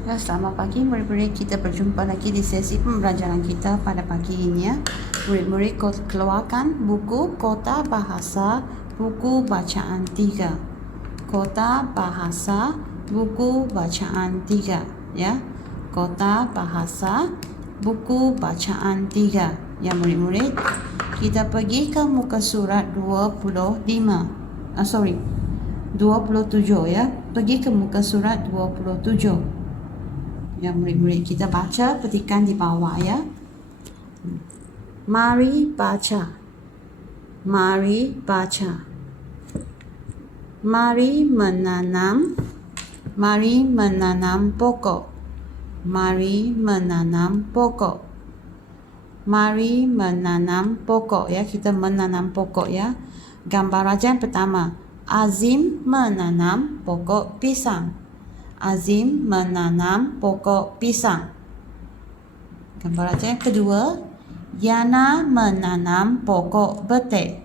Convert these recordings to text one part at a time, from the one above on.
Ya, selamat pagi murid-murid, kita berjumpa lagi di sesi pembelajaran kita pada pagi ini ya. Murid-murid keluarkan buku Kota Bahasa buku bacaan 3. Kota Bahasa buku bacaan 3 ya. Kota Bahasa buku bacaan 3. Ya murid-murid, kita pergi ke muka surat 27 ya. Pergi ke muka surat 27. Ya murid-murid, kita baca petikan di bawah ya. Mari baca. Mari baca. Mari menanam. Mari menanam pokok. Mari menanam pokok. Mari menanam pokok ya. Kita menanam pokok ya. Gambar rajaan pertama. Azim menanam pokok pisang. Azim menanam pokok pisang. Gambar rajaan kedua, Yana menanam pokok betek.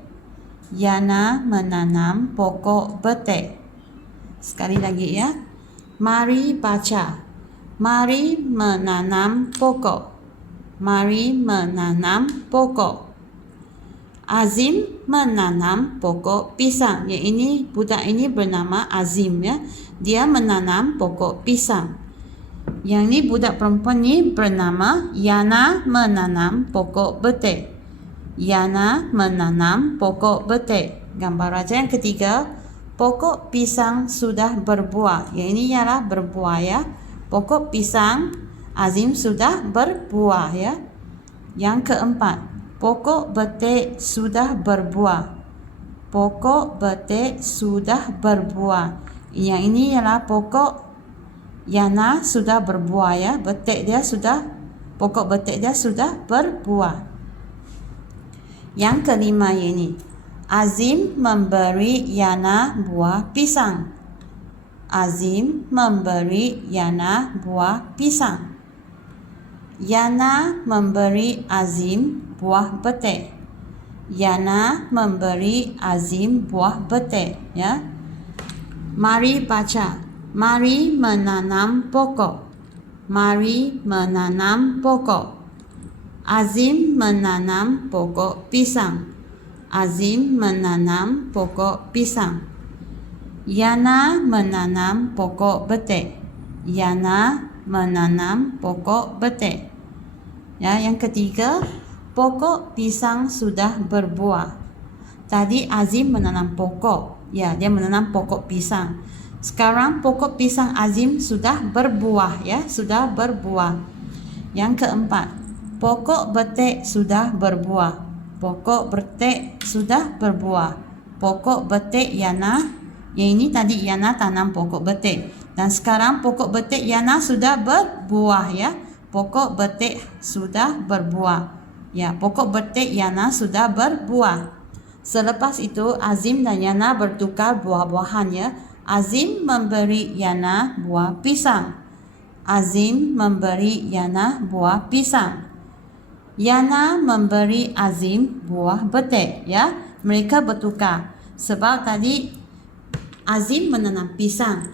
Yana menanam pokok betek. Sekali lagi ya. Mari baca. Mari menanam pokok. Mari menanam pokok. Azim menanam pokok pisang. Ya, ini budak ini bernama Azim ya. Dia menanam pokok pisang. Yang ni budak perempuan ni bernama Yana menanam pokok betek. Yana menanam pokok betek. Gambar rajaan yang ketiga, pokok pisang sudah berbuah. Yang ini ialah berbuah ya. Pokok pisang Azim sudah berbuah ya. Yang keempat, pokok betek sudah berbuah. Pokok betek sudah berbuah. Yang ini ialah pokok Yana sudah berbuah ya. Betek dia sudah, pokok betek dia sudah berbuah. Yang kelima ini, Azim memberi Yana buah pisang. Azim memberi Yana buah pisang. Yana memberi Azim buah betek. Yana memberi Azim buah betek ya. Mari baca. Mari menanam pokok. Mari menanam pokok. Azim menanam pokok pisang. Azim menanam pokok pisang. Yana menanam pokok betek. Yana menanam pokok betek. Ya, yang ketiga, pokok pisang sudah berbuah. Tadi Azim menanam pokok. Ya, dia menanam pokok pisang. Sekarang pokok pisang Azim sudah berbuah ya, sudah berbuah. Yang keempat, pokok betek sudah berbuah. Pokok betek sudah berbuah. Pokok betek Yana, yang ini tadi Yana tanam pokok betek. Dan sekarang pokok betek Yana sudah berbuah ya. Pokok betek sudah berbuah. Ya, pokok betek Yana sudah berbuah. Selepas itu Azim dan Yana bertukar buah-buahan ya. Azim memberi Yana buah pisang. Azim memberi Yana buah pisang. Yana memberi Azim buah betek ya. Mereka bertukar. Sebab tadi Azim menanam pisang,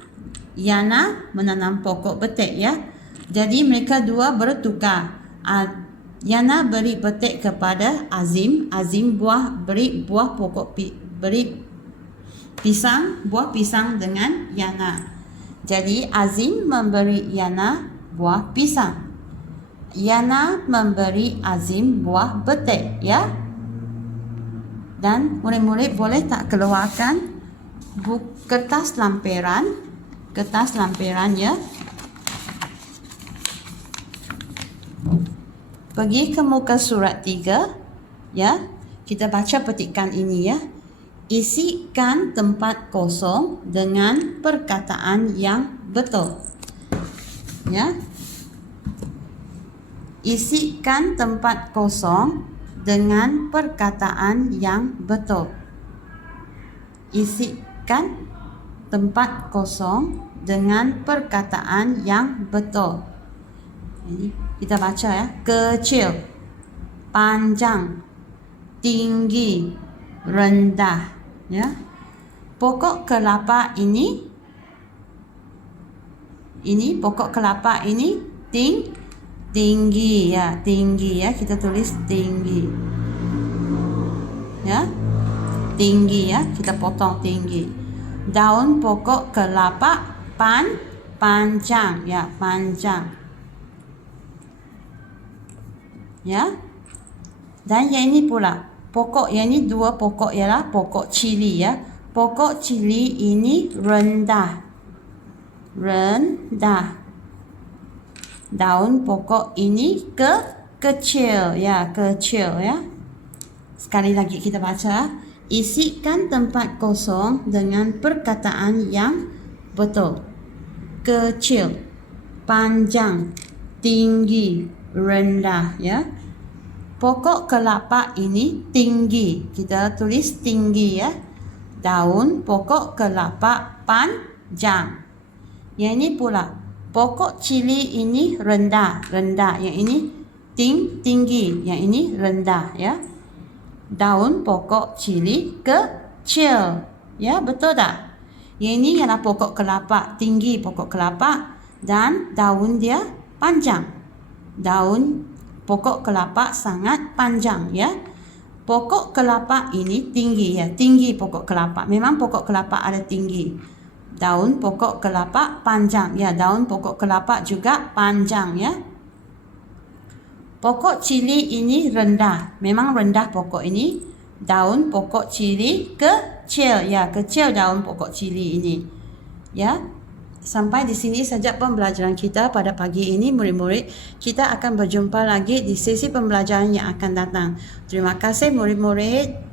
Yana menanam pokok betek ya. Jadi mereka dua bertukar. Yana beri betek kepada Azim. Azim beri buah pokok beri pisang, buah pisang dengan Yana. Jadi Azim memberi Yana buah pisang. Yana memberi Azim buah betek ya. Dan murid-murid boleh tak keluarkan kertas lampiran ya. Pergi ke muka surat 3 ya. Kita baca petikan ini ya. Isikan tempat kosong dengan perkataan yang betul. Ya. Isikan tempat kosong dengan perkataan yang betul. Isikan tempat kosong dengan perkataan yang betul. Ini kita baca ya. Kecil, panjang, tinggi, rendah ya. Pokok kelapa ini Ini pokok kelapa ini tinggi ya, tinggi ya. Kita tulis tinggi. Ya. Tinggi ya, kita potong tinggi. Daun pokok kelapa panjang ya, panjang. Ya. Dan yang ini pula, pokok yang ini dua pokok ialah pokok cili ya. Pokok cili ini rendah. Rendah. Daun pokok ini kecil ya, kecil ya. Sekali lagi kita baca. Isikan tempat kosong dengan perkataan yang betul. Kecil, panjang, tinggi, rendah ya. Pokok kelapa ini tinggi. Kita tulis tinggi ya. Daun pokok kelapa panjang. Yang ini pula. Pokok cili ini rendah. Rendah. Yang ini tinggi. Yang ini rendah ya. Daun pokok cili kecil. Ya, betul tak? Yang ini ialah pokok kelapa. Tinggi pokok kelapa. Dan daun dia panjang. Daun pokok kelapa sangat panjang ya. Pokok kelapa ini tinggi ya. Tinggi pokok kelapa. Memang pokok kelapa ada tinggi. Daun pokok kelapa panjang ya. Daun pokok kelapa juga panjang ya. Pokok cili ini rendah. Memang rendah pokok ini. Daun pokok cili kecil ya. Kecil daun pokok cili ini. Ya. Sampai di sini saja pembelajaran kita pada pagi ini murid-murid. Kita akan berjumpa lagi di sesi pembelajaran yang akan datang. Terima kasih murid-murid.